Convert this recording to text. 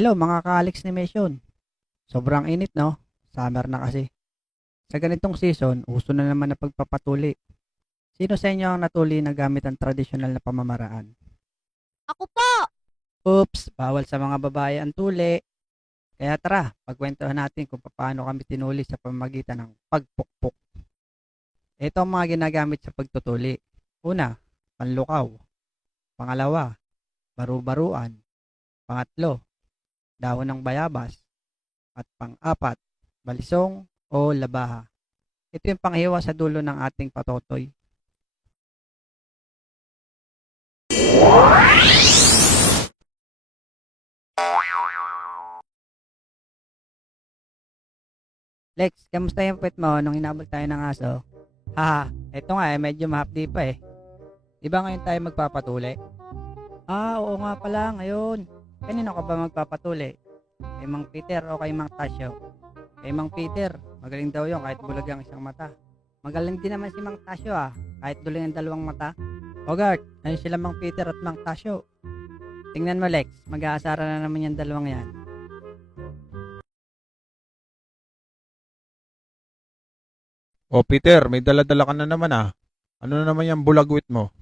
Hello mga ka-Alex ni Mission. Sobrang init no? Summer na kasi. Sa ganitong season, uso na naman na pagpapatuli. Sino sa inyo ang natuli na gamit ang tradisyonal na pamamaraan? Ako po! Oops, bawal sa mga babae ang tuli. Kaya tara, pagkwentuhan natin kung paano kami tinuli sa pamamagitan ng pagpukpok. Ito ang mga ginagamit sa pagtutuli. Una, panlukaw. Pangalawa, baru-baruan. Pangatlo, dahon ng bayabas. At pang-apat, balisong o labaha. Ito yung panghiwa sa dulo ng ating patotoy. Lex, kamusta yung pet mo nung hinabol tayo ng aso? Haha, eto nga medyo mahapdi pa eh. Di ba ngayon tayo magpapatuli? Oo nga pala, ngayon. Kanino ka ba magpapatuli? Kay Mang Peter o kay Mang Tasyo? Kay Mang Peter, magaling daw yun kahit bulag ang isang mata. Magaling din naman si Mang Tasyo kahit duling ang dalawang mata. Bogart, ano sila Mang Peter at Mang Tasyo? Tingnan mo Lex, mag-aasara na naman yung dalawang yan. O Peter, may dala-dala ka na naman ah. Ano na naman yung bulagwit mo?